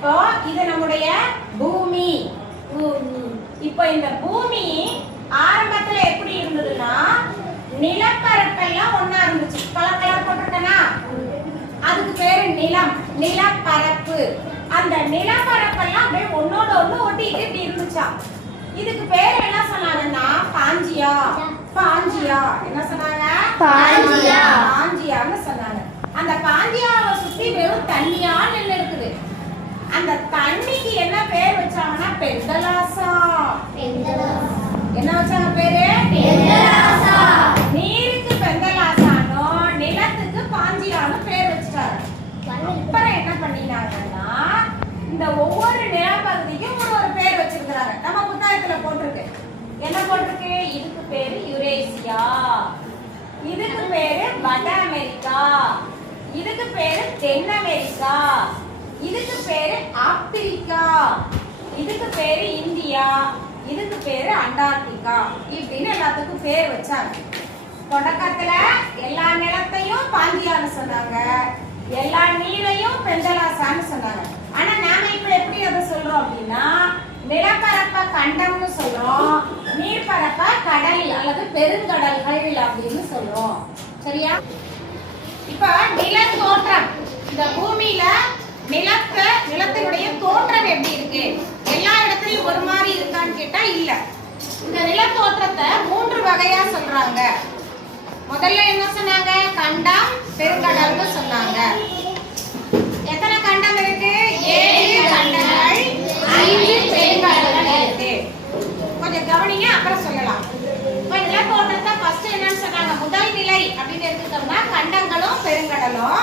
இப்போ இது நம்முடைய பூமி. இப்போ இந்த பூமி ஆரம்பத்துல எப்படி இருந்ததுன்னா நிலப்பரப்பெல்லாம் ஒண்ணா இருந்துச்சு. கலர் கலர் போட்டிருக்கேனா, அதுக்கு பேரு நிலம், நிலப்பரப்பு. அந்த நிலப்பரப்பெல்லாம் அப்படியே ஒன்னோட ஒண்ணு ஒட்டிட்டு இப்படி இருந்துச்சா. இதுக்கு பேர் என்ன சொன்னாங்கன்னா பாஞ்சியா. பாஞ்சியா என்ன சொன்னாங்க? பாஞ்சியா. பாஞ்சியான்னு சொன்னாங்க. அந்த பாஞ்சியாவை சுத்தி வெறும் தண்ணியா நின்று இருக்குது. அந்த தண்ணிக்கு என்ன பேர் வச்சாங்கன்னா பெந்தலாசா. என்ன வச்சாங்க பேரு? பெந்தலாசா. நீருக்கு பெந்தலாசானோ நிலத்துக்கு பாஞ்சியான்னு பேர் வச்சிட்டாங்க. அப்புறம் என்ன பண்ணினாங்கன்னா இந்த ஒவ்வொரு நிலப்பகுதிக்கும் ஒரு பேர் வச்சிருக்கிறாங்க. நம்ம புத்தகத்துல போட்டிருக்கு. என்ன போட்டிருக்கு? இதுக்கு பேரு யுரேசியா, இதுக்கு பேரு வட அமெரிக்கா, இதுக்கு பேரு தென் அமெரிக்கா, இதுக்கு பேரு ஆப்பிரிக்கா, இதுக்கு பேரு இந்தியா, இதுக்கு பேரு அண்டார்டிகா. இப்படின்னு எல்லாத்துக்கும் பேர் வச்சாங்க. தொடக்கத்துல எல்லா நிலத்தையும் பாஞ்சியான்னு சொன்னாங்க, எல்லா நீரையும் பெந்தலாசான்னு சொன்னாங்க. ஆனா நாம இப்ப எப்படி அதை சொல்றோம் அப்படின்னா நிலப்பரப்ப கண்டம்னு சொல்றோம், நீர்பரப்ப கடல் அல்லது பெருங்கடல்கள் அப்படின்னு சொல்றோம். சரியா? இப்ப நில தோற்றம், இந்த பூமியில நிலத்தினுடைய தோற்றம் எப்படி இருக்கு? எல்லா இடத்துலயும் ஒரு மாதிரி இருக்கான்னு கேட்டா இல்ல. இந்த நில தோற்றத்தை 3 வகையா சொல்றாங்க. முதல்ல என்ன சொன்னாங்க? கண்டம், பெருங்கடல்னு சொன்னாங்க. எத்தனை கண்டம் இருக்கு? 7 கண்டங்கள், 5 பெருங்கடல்கள் இருக்கு. கொஞ்சம் கவனிங்க, அப்புறம் சொல்லலாம். இப்ப நில தோற்றத்தை ஃபர்ஸ்ட் என்னன்னு சொன்னாங்க? முதல் நிலை அப்படின்னு எடுத்துட்டோம்னா கண்டங்களும் பெருங்கடலும்.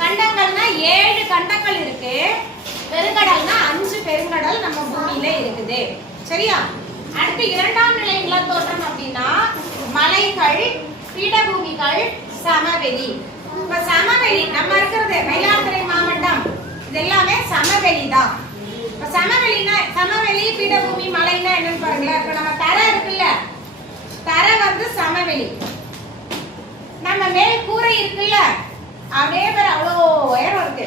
கண்டங்கள்னா 7 கண்டங்கள் இருக்கு, பெருங்கடல்னா 5 பெருங்கடல் நம்ம பூமியில இருக்குது. சரியா? அடுத்து இரண்டாம் நிலை நிலத்தோற்றம் அப்படின்னா மலைகள், பீடபூமிகள், சமவெளி. இப்ப சமவெளி நம்ம இருக்கிறது மயிலாடுதுறை மாவட்டம், இது எல்லாமே சமவெளி தான். இப்ப சமவெளி, பீடபூமி, மலைன்னா என்னன்னு பாருங்களேன். இப்ப நம்ம தரை இருக்குல்ல, தரை வந்து சமவெளி. நம்ம மேல் கூரை இருக்குல்ல, அப்படியே பேர் அவ்வளோ உயரம் இருக்கு,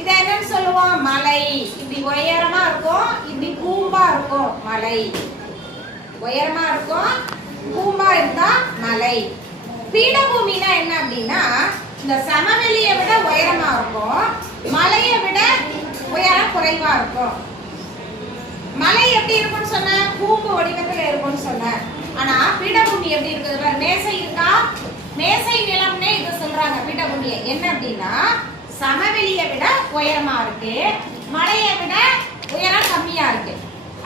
இதை என்னன்னு சொல்லுவோம்? மலை. இப்படி உயரமா இருக்கும், இப்படி கூம்பா இருக்கும் மலை. உயரமா இருக்கும், கூம்பா இருந்தா மலை. பீடபூமினா என்ன அப்படின்னா இந்த சமவெளியை விட உயரமா இருக்கும், மலையை விட உயரம் குறைவா இருக்கும். மலை எப்படி இருக்கும்னு சொன்ன? கூம்பு வடிவத்துல இருக்கும்னு சொன்ன. ஆனா பீடபூமி எப்படி இருக்குது? மேசை இருக்கா, மேசை நிலம்னே இதை சொல்றாங்க பீடபூமியை. என்ன அப்படின்னா சமவெளியை விட உயரமா இருக்கு, மலையை விட உயரம் கம்மியா இருக்கு.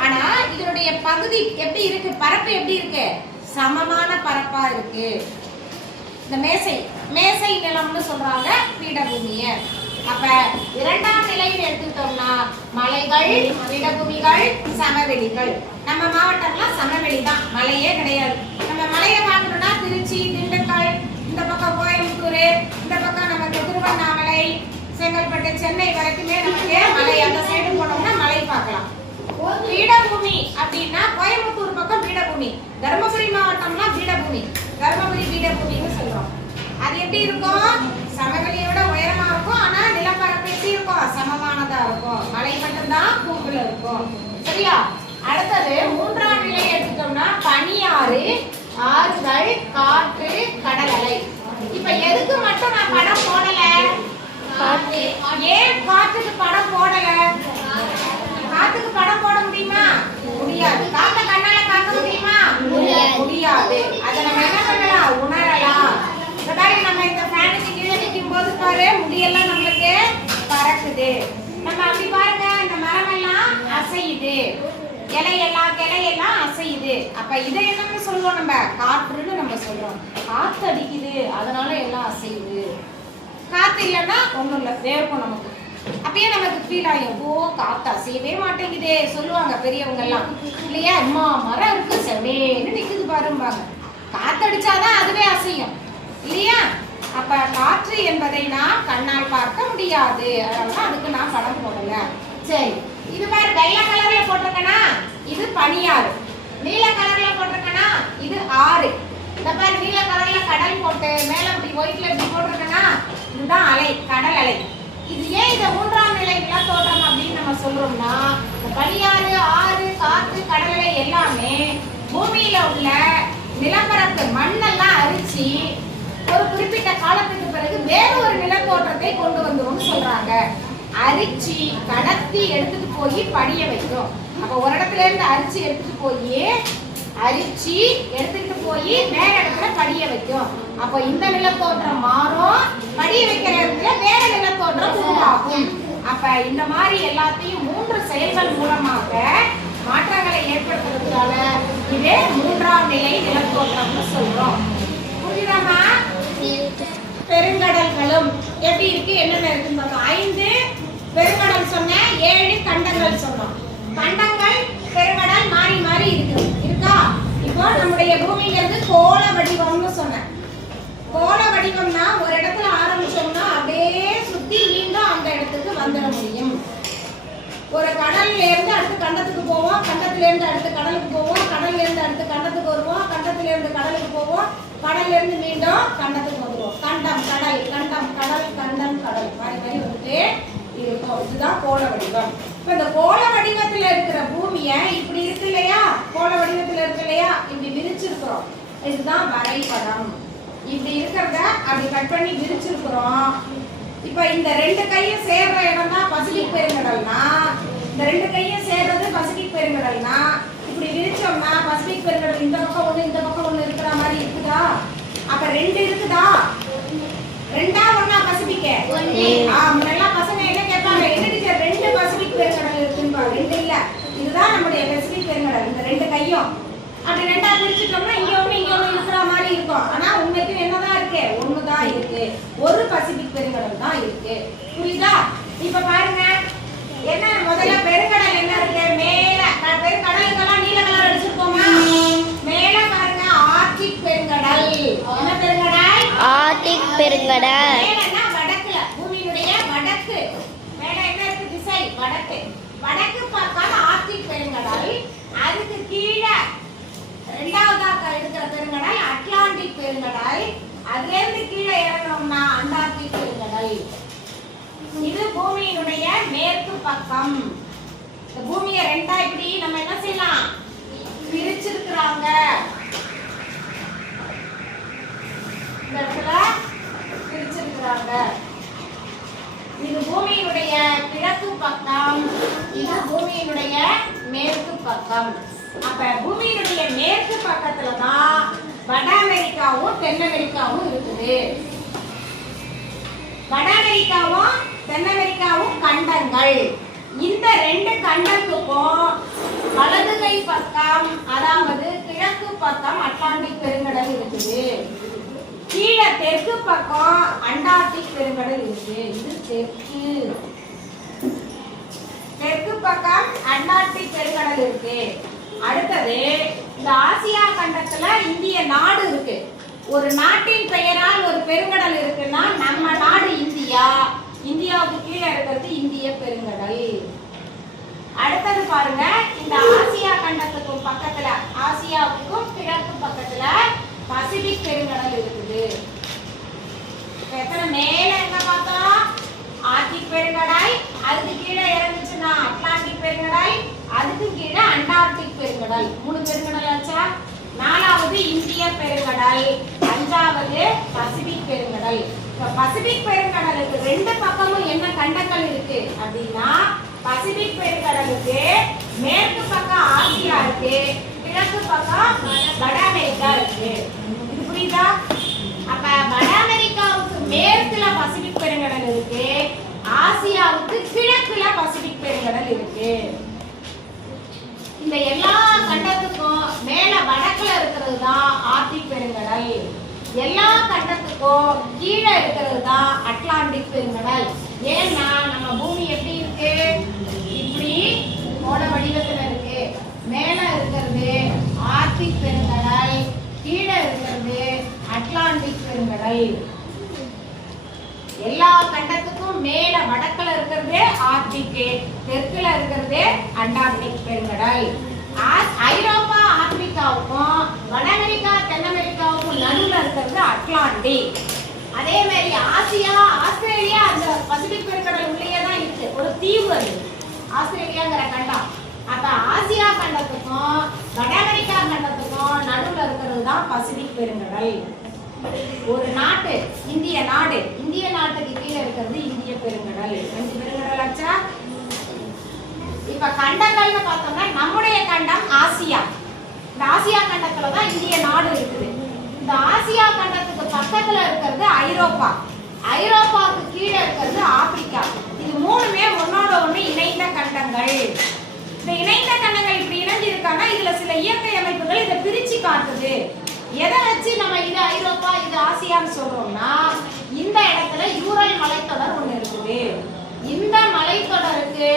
ஆனா இதனுடைய பகுதி எப்படி இருக்கு? பரப்பு எப்படி இருக்கு? சமமான பரப்பா இருக்கு. இந்த மேசை நிலம்னு சொல்றாங்க பீடபூமிய. அப்ப இரண்டாம் நிலையில் எடுத்துக்கிட்டோம்னா மலைகள், பீடபூமிகள், சமவெளிகள். நம்ம மாவட்டம்ல சமவெளி தான், மலையே கிடையாது. நம்ம மலையை பார்க்கணும்னா திருச்சி, திண்டுக்கல், இந்த பக்கம் கோயம்புத்தூர், இந்த பக்கம் நமக்கு திருவண்ணாமலை, செங்கல்பட்டு, சென்னை வரைக்குமே நமக்கு மலை. அந்த சைடு போனோம்னா மலை பார்க்கலாம். பீடபூமி அப்படின்னா கோயம்புத்தூர் பக்கம் பீடபூமி, தர்மபுரி மாவட்டம்னா பீடபூமி, தர்மபுரி பீடபூமின்னு சொல்றோம். அது எப்படி இருக்கும்? சமவெளியை விட உயரமா இருக்கும், ஆனா நிலப்பரப்பு எப்படி இருக்கும்? சமமானதா இருக்கும். மலை மட்டும்தான் கூம்புல இருக்கும். சரியா? அடுத்தது மூன்றாம் நிலை எடுத்துட்டோம்னா பனியாறு, ஆறுகள், காற்று, கடல் அலை. இப்ப எதுக்கு மட்டும் நான் படம் போடல? ஏன் காற்றுக்கு படம் போடல? காத்துக்கு படம் போட முடியுமா? முடியாது. காத்த கண்ணால பார்க்க முடியுமா? முடியாது. அதை நம்ம என்ன பண்ணலாம்? உணரலாம். நம்ம இந்த ஃபேனுக்கு கீழே நிற்கும் போது பாரு முடியெல்லாம் நம்மளுக்கு பறக்குது. நம்ம அப்படி பாருங்க, இந்த மரம் எல்லாம் அசையுது, கிளையெல்லாம் அசையுது. அப்ப இதை என்னன்னு சொல்லுவோம்? நம்ம காற்றுன்னு நம்ம சொல்றோம். காத்து அடிக்குது, அதனால எல்லாம் அசையுது. காத்து இல்லைன்னா ஒண்ணும் இல்லை, வேர்க்கும் நமக்கு. அப்பயே நமக்கு ஃபீல் ஆகும், ஓ காத்து அசையவே மாட்டேங்குதே சொல்லுவாங்க பெரியவங்க எல்லாம் இல்லையா? அம்மா மரம் இருக்கு செவேன்னு நிக்குது பாரும்பாங்க. காத்தடிச்சாதான் அதுவே அசையும் இல்லையா? அப்ப காற்று என்பதை நான் கண்ணால் பார்க்க முடியாது, அதனால அதுக்கு நான் படம் போடல. சரி, இது மாதிரி வெள்ளை கலர்ல போட்டிருக்கனா இது பனியாறு, நீல கலர்ல போட்டிருக்கனா இது ஆறு. இந்த மாதிரி நீல கலர்ல கடல் போட்டு மேல இப்படி ஒயிட்ல இப்படி போட்டிருக்கனா இதுதான் அலை, கடல் அலை. இது ஏன் இதை மூன்றாம் நிலை நிலத்தோற்றம் அப்படின்னு நம்ம சொல்றோம்னா, பனியாறு, ஆறு, காத்து, கடலை எல்லாமே பூமியில உள்ள நிலப்பரப்பு மண்ணெல்லாம் அரிச்சு ஒரு குறிப்பிட்ட காலத்துக்கு பிறகு வேற ஒரு நிலத்தோற்றத்தை கொண்டு வந்துரும் சொல்றாங்க. அரிச்சு கடத்தி எடுத்துட்டு போய் படிய வைக்கும். அப்ப ஒரு இடத்துல இருந்து அரிச்சு எடுத்துட்டு போய் வேற இடத்துல படிய வைக்கும். அப்ப இந்த நிலத்தோற்றம் மாறும், படிய வைக்கிற இடத்துல வேற நிலத்தோற்றம் உருவாகும். அப்ப இந்த மாதிரி எல்லாத்தையும் 3 செயல்கள் மூலமாக மாற்றங்களை ஏற்படுத்துறதுனால இதே மூன்றாம் நிலை நிலத்தோற்றம்னு சொல்றோம். புரியுதாமா? பெருங்கடல்களும் எப்படி இருக்கு, என்னென்ன இருக்குன்னு பார்த்தோம். 5 பெருங்கடல் சொன்னேன், 7 கண்டங்கள் சொன்னோம். கண்டங்கள் பெருங்கடல் மாறி மாறி இருக்கா? இப்போ நம்முடைய பூமிங்கிறது கோள வடிவம்னு சொன்னேன். கோள வடிவம்னா ஒரு இடத்துல ஆரம்பிச்சோம்னா அப்படியே சுத்தி மீண்டும் அந்த இடத்துக்கு வந்துட முடியும். ஒரு கடல்ல இருந்து அடுத்து கண்டத்துக்கு போவோம், கண்டத்துல இருந்து அடுத்து கடலுக்கு போவோம், கடல்ல இருந்து அடுத்து கண்டத்துக்கு வருவோம், கண்டத்துல இருந்து கடலுக்கு போவோம், கடல்ல இருந்து மீண்டும் கண்டத்துக்கு வந்துடுவோம். கண்டம் கடல், கண்டம் கடல், கண்டம் கடல் மாறி மாறி வந்துட்டே இருக்கும். இதுதான் கோள வடிவம். இப்ப இந்த கோள வடிவத்துல இருக்கிற பூமியை இப்படி இருக்கு இல்லையா, கோள வடிவத்துல இருக்கு இல்லையா, இப்படி விரிச்சிருக்கிறோம். இதுதான் வரைபடம். இப்படி இருக்கிறத அப்படி கட் பண்ணி விரிச்சிருக்கிறோம். இப்ப இந்த 2 கையும் சேர்ற இடம் தான் பசிபிக் பெருங்கடல்னா, இந்த 2 கையும் சேர்றது பசிபிக் பெருங்கடல்னா, இப்படி விரிச்சோம்னா பசிபிக் பெருங்கடல் இந்த பக்கம் ஒண்ணு இந்த பக்கம் ஒண்ணு இருக்கிற மாதிரி இருக்குதா? அப்ப 2 இருக்குதா? 2ஆ 1ஆ பசிபிக்? முன்னெல்லாம் பசங்க என்ன கேட்பாங்க, என்ன டீச்சர் 2 பசிபிக் பெருங்கடல் இருக்குன்னு? 2 இல்ல, இதுதான் நம்முடைய பசிபிக் பெருங்கடல். இந்த 2 கையும் அப்படி 2ஆ பிரிச்சுட்டோம்னா இங்க ஒண்ணு இங்க ஒண்ணு இருக்கிற மாதிரி இருக்கும். ஆனா உண்மைக்கு என்னதான் இருக்கு? ஒண்ணுதான் இருக்கு. ஒரு பசிபிக் பெருங்கடல் தான் இருக்கு. புரியுதா? இப்ப பாருங்க, என்ன முதல்ல பெருங்கடல் என்ன இருக்கு? மேல பெருங்கடலுக்கெல்லாம் நீல கலர் அடிச்சிருக்கோமா? மேல பாருங்க ஆர்க்டிக் பெருங்கடல். என்ன பெருங்கடல்? ஆர்க்டிக் பெருங்கடல். மேலன்னா வடக்குல, பூமியுடைய வடக்கு. மேல என்ன இருக்கு? திசை வடக்கு. வடக்கு பக்கம் ஆர்க்டிக் பெருங்கடல். அதுக்கு கீழே இரண்டாவதா இருக்கிற பெருங்கடல் அட்லாண்டிக் பெருங்கடல். அதுல இருந்து கீழே இறங்கணும்னா அண்டார்டிக் பெருங்கடல். இது பூமியினுடைய மேற்கு பக்கம். இந்த பூமியை 2ஆ இப்படி நம்ம என்ன செய்யலாம்? பிரிச்சிருக்கிறாங்க. இந்த இடத்துல பிரிச்சிருக்கிறாங்க. இது பூமியினுடைய கிழக்கு பக்கம், இது பூமியினுடைய மேற்கு பக்கம். அப்ப பூமியினுடைய மேற்கு பக்கத்துல தான் வட அமெரிக்காவும் தென் அமெரிக்காவும் இருக்குது. வட அமெரிக்காவும் தென் அமெரிக்காவும் கண்டங்கள். இந்த 2 கண்டத்துக்கும் வலது கை பக்கம், அதாவது கிழக்கு பக்கம் அட்லாண்டிக் பெருங்கடல் இருக்குது. கீழே தெற்கு பக்கம் அண்டார்டிக் பெருங்கடல் இருக்கு. இது தெற்கு. தெற்கு பக்கம் அண்டார்டிக் பெருங்கடல் இருக்கு. அடுத்தது இந்த ஆசியா கண்டத்துல இந்திய நாடு இருக்கு. ஒரு நாட்டின் பெயரால் ஒரு பெருங்கடல் இருக்குன்னா நம்ம நாடு இந்தியா. இந்தியாவுக்கு கீழே இருக்கிறது இந்திய பெருங்கடல். அடுத்தது பாருங்க, இந்த ஆசியா கண்டத்துக்கும் பக்கத்துல, ஆசியாவுக்கும் கிழக்கு பக்கத்துல பசிபிக் பெருங்கடல் இருக்குது. எத்தனை மேல என்ன பார்த்தோம்? ஆர்க்டிக் பெருங்கடல். அதுக்கு கீழே இறங்குச்சுன்னா அட்லாண்டிக் பெருங்கடல். அதுக்கு கீழே அண்டார்டிக் பெருங்கடல். 3 பெருங்கடல் ஆச்சா? 4வது இந்திய பெருங்கடல், 5வது பசிபிக் பெருங்கடல். இப்ப பசிபிக் பெருங்கடலுக்கு 2 பக்கமும் என்ன கண்டங்கள் இருக்கு அப்படின்னா, பசிபிக் பெருங்கடலுக்கு மேற்கு பக்கம் ஆசியா இருக்கு, கிழக்கு பக்கம் வட அமெரிக்கா இருக்கு. இது புரியுதா? அப்ப வட அமெரிக்காவுக்கு மேற்குல பசிபிக் பெருங்கடல் இருக்கு, ஆசியாவுக்கு கிழக்குல பசிபிக் பெருங்கடல் இருக்கு. இந்த எல்லா கண்டத்துக்கும் மேல வடக்குல இருக்கிறது தான் ஆர்க்டிக் பெருங்கடல். எல்லா கண்டத்துக்கும் கீழே இருக்கிறது தான் அட்லாண்டிக் பெருங்கடல். ஏன்னா நம்ம பூமி எப்படி இருக்கு? இப்படி கோள வடிவத்துல இருக்கு. மேல இருக்கிறது ஆர்க்டிக் பெருங்கடல், கீழே இருக்கிறது அட்லாண்டிக் பெருங்கடல். எல்லா கண்டத்துக்கும் மேல வடக்குல இருக்கிறது ஆர்க்டிக், தெற்குல இருக்கிறது அண்டார்டிக் பெருங்கடல். ஐரோப்பா ஆப்பிரிக்காவுக்கும் வட அமெரிக்கா தென் அமெரிக்காவுக்கும் நடுவுல இருக்கிறது அட்லாண்டிக். அதே மாதிரி ஆசியா ஆஸ்திரேலியா அந்த பசிபிக் பெருங்கடல் உள்ளேயே தான் இருக்கு. ஒரு தீவு அது ஆஸ்திரேலியாங்கிற கண்டம். அப்ப ஆசியா கண்டத்துக்கும் வட அமெரிக்கா கண்டத்துக்கும் நடுவுல இருக்கிறது தான் பசிபிக் பெருங்கடல். ஒரு நாட்டு இந்திய நாடு, இந்திய நாட்டுக்கு கீழே இருக்கிறது இந்திய பெருங்கடல். 5 பெருங்கடல் ஆச்சா? இப்ப கண்டங்கள்னு பார்த்தோம்னா நம்முடைய கண்டம் ஆசியா. இந்த ஆசியா கண்டத்துல தான் இந்திய நாடு இருக்குது. இந்த ஆசியா கண்டத்துக்கு பக்கத்துல இருக்கிறது ஐரோப்பா. ஐரோப்பாவுக்கு கீழே இருக்கிறது ஆப்பிரிக்கா. இது மூணுமே ஒன்னோட ஒண்ணு இணைந்த கண்டங்கள். இந்த இணைந்த கண்டங்கள் இப்படி இணைஞ்சு இருக்காங்கன்னா இதுல சில இயற்கை அமைப்புகள் இதை பிரிச்சு காட்டுது. எதை வச்சு நம்ம இது ஐரோப்பா இது ஆசியான்னு சொல்றோம்னா, இந்த இடத்துல யூரல் மலைத்தொடர் ஒண்ணு இருக்குது. இந்த மலைத்தொடருக்கு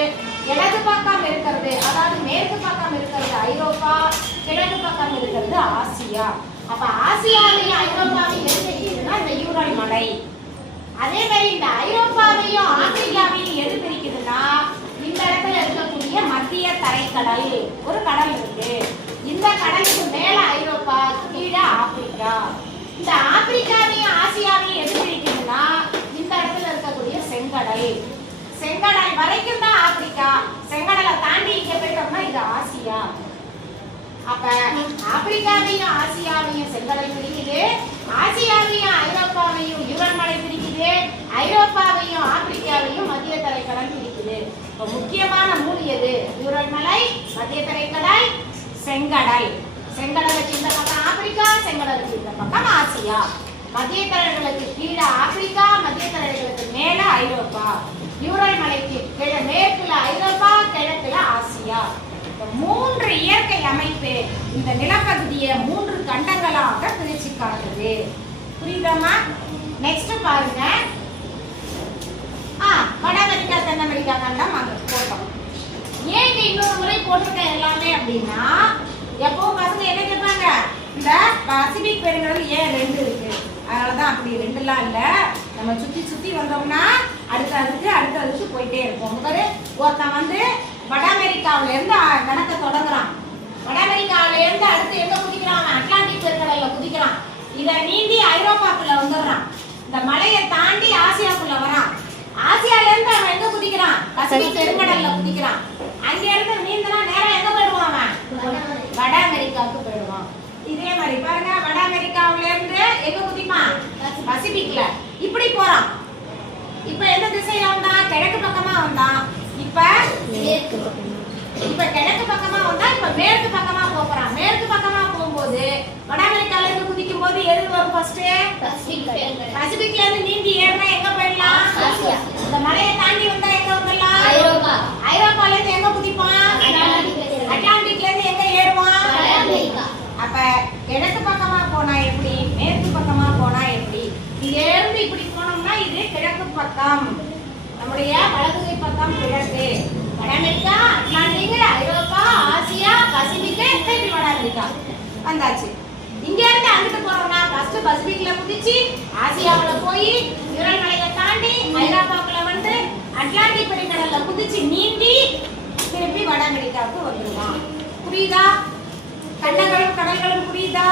இடது பக்கம் இருக்கிறது, அதாவது மேற்கு பக்கம் இருக்கிறது ஐரோப்பா, கிழக்கு பக்கம் இருக்கிறது ஆசியா. அப்ப ஆசியாவையும் ஐரோப்பாவையும் எது பிரிக்குதுன்னா இந்த யூரல் மலை. அதே மாதிரி இந்த ஐரோப்பாவையும் ஆப்பிரிக்காவையும் எது பிரிக்குதுன்னா இந்த இடத்துல இருக்கக்கூடிய மத்திய தரைக்கடல் ஒரு கடல் இருக்கு. இந்த கடலுக்கு மேல ஐரோப்பா, கீழே ஆப்பிரிக்கா. இந்த ஆப்பிரிக்காவையும் ஆசியாவையும் எது பிரிக்குதுன்னா இந்த இடத்துல இருக்கக்கூடிய செங்கடல். செங்கடல் வரைக்கும் தான் ஆப்பிரிக்கா. செங்கடலை தாண்டி இங்க போயிட்டோம்னா இது ஆசியா. அப்ப ஆப்பிரிக்காவையும் ஆசியாவையும் செங்கடல் பிரிக்குது, ஆசியாவையும் ஐரோப்பாவையும் யூரல் மலை பிரிக்குது, ஐரோப்பாவையும் ஆப்பிரிக்காவையும் மத்திய தரைக்கடல் பிரிக்குது. இப்ப முக்கியமான மூணு எது? யூரல் மலை, மத்திய தரைக்கடல், செங்கடல். செங்கடலுக்கு இந்த பக்கம் ஆப்பிரிக்கா, செங்கடலுக்கு இந்த பக்கம் ஆசியா. மத்திய தரைக்கடலுக்கு கீழே ஆப்பிரிக்கா, மத்திய தரைக்கடலுக்கு மேல ஐரோப்பா. யூரல் மலைக்கு கீழே மேற்குல ஐரோப்பா, கிழக்குல ஆசியா. மூன்று இயற்கை அமைப்பு இந்த நிலப்பகுதியை 3 கண்டங்களாக பிரிச்சு காட்டுது. புரியுதாமா? நெக்ஸ்ட் பாருங்க. வட அமெரிக்கா, தென் அமெரிக்கா கண்டம் அங்க போட்டோம். ஏன் இன்னொரு முறை போட்டிருக்கேன் எல்லாமே அப்படின்னா, எப்பவும் பசங்க என்ன கேட்பாங்க, இந்த பசிபிக் பெருங்கடல் ஏன் 2 இருக்கு? அதனாலதான் அப்படி 2லாம் இல்ல. நம்ம சுத்தி சுத்தி வந்தோம்னா அடுத்ததுக்கு போயிட்டே இருப்போம். ஒருத்தன் வந்து வட அமெரிக்காவில இருந்து கணக்க தொடங்குறான். வட அமெரிக்காவில இருந்து அடுத்து எங்க குதிக்கிறான்? அட்லாண்டிக் பெருங்கடல்ல குதிக்கிறான். இத நீந்தி ஐரோப்பாக்குள்ள வந்துடுறான். இந்த மலையை தாண்டி ஆசியாக்குள்ள வரான். ஆசியால இருந்து அவன் எங்க குதிக்கிறான்? பசிபிக் பெருங்கடல்ல குதிக்கிறான். அங்க இருந்து நீந்தினா நேரா எங்க போயிடுவான்? அவன் வட அமெரிக்காவுக்கு போயிடுவான். இதே மாதிரி பாருங்க, வட அமெரிக்காவில இருந்து எங்க குதிப்பான்? பசிபிக்ல. இப்படி போறான். இப்ப எந்த திசையில வந்தான்? கிழக்கு பக்கமா வந்தான். இப்ப கிழக்கு பக்கமா வந்தா இப்ப மேற்கு பக்கமா போறான். மேற்கு பக்கமா போகும்போது வட அமெரிக்கால இருந்து குதிக்கும் போது எது வரும்? ஃபர்ஸ்ட் பசிபிக்ல இருந்து நீந்தி ஏறினா எங்க போயிடலாம்? ஆசியா. இந்த மலையை தாண்டி வந்தா எங்க வந்துடலாம்? ஐரோப்பா. ஐரோப்பால இருந்து எங்க குதிப்பான்? அட்லாண்டிக்ல இருந்து எங்க ஏறுவான்? அமெரிக்கா. அப்ப கிழக்கு பக்கமா போனா எப்படி, மேற்கு பக்கமா போனா எப்படி? இங்க இருந்து இப்படி போனோம்னா இது கிழக்கு பக்கம், நம்முடைய வலதுகை பக்கம் கிழக்கு. வட அமெரிக்கா, அட்லாண்டிக், ஐரோப்பா, ஆசியா, பசிபிக், திருப்பி வட அமெரிக்கா வந்தாச்சு. இங்க இருந்து அங்கிட்டு போறோம்னா ஃபர்ஸ்ட் பசிபிக்ல குதிச்சு ஆசியாவுல போய் யூரல் மலையை தாண்டி ஐரோப்பாக்குள்ள வந்து அட்லாண்டிக் பெருங்கடல்ல குதிச்சு நீந்தி திருப்பி வட அமெரிக்காவுக்கு வந்துருவான். புரியுதா? கண்டங்களும் கடல்களும் புரியுதா?